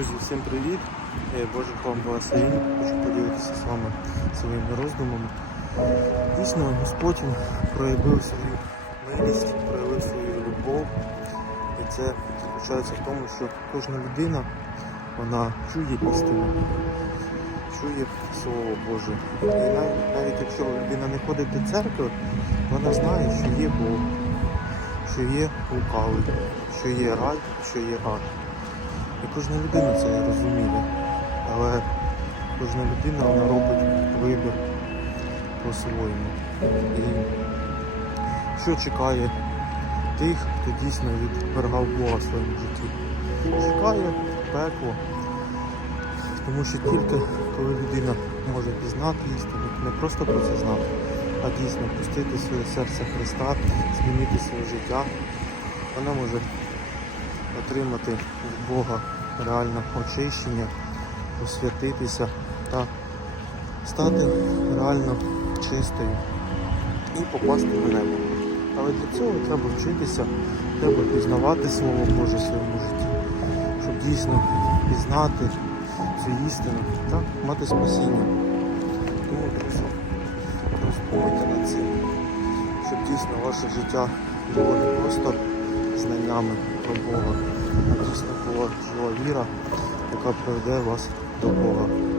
Друзі, всім привіт! Е, Боже вам благословінь. Хочу поділитися з вами своїми роздумами. Дійсно, Господь проявив свою милість, проявив свою любов. І це заключається в тому, що кожна людина вона чує істину, чує Слово Боже. І навіть, навіть якщо людина не ходить до церкви, вона знає, що є Бог, що є лукавий, що є рай, що є ад. І кожна людина це розуміє. Але кожна людина вона робить вибір по-своєму. І що чекає тих, хто дійсно відвергав Бога в своєму житті? Чекає пекло. Тому що тільки коли людина може пізнати істину, не просто про це знати, а дійсно пустити своє серце Христа, змінити своє життя, вона може отримати від Бога реальне очищення, освятитися та стати реально чистою і попасти в небо. Але для цього треба вчитися, треба пізнавати Слово Боже в своєму житті, щоб дійсно пізнати цю істину та мати спасіння. Тому, друзі, роздумуйте над цим, щоб дійсно ваше життя було не просто знаннями про Бога, дійсно була жива віра, яка приведе вас до Бога.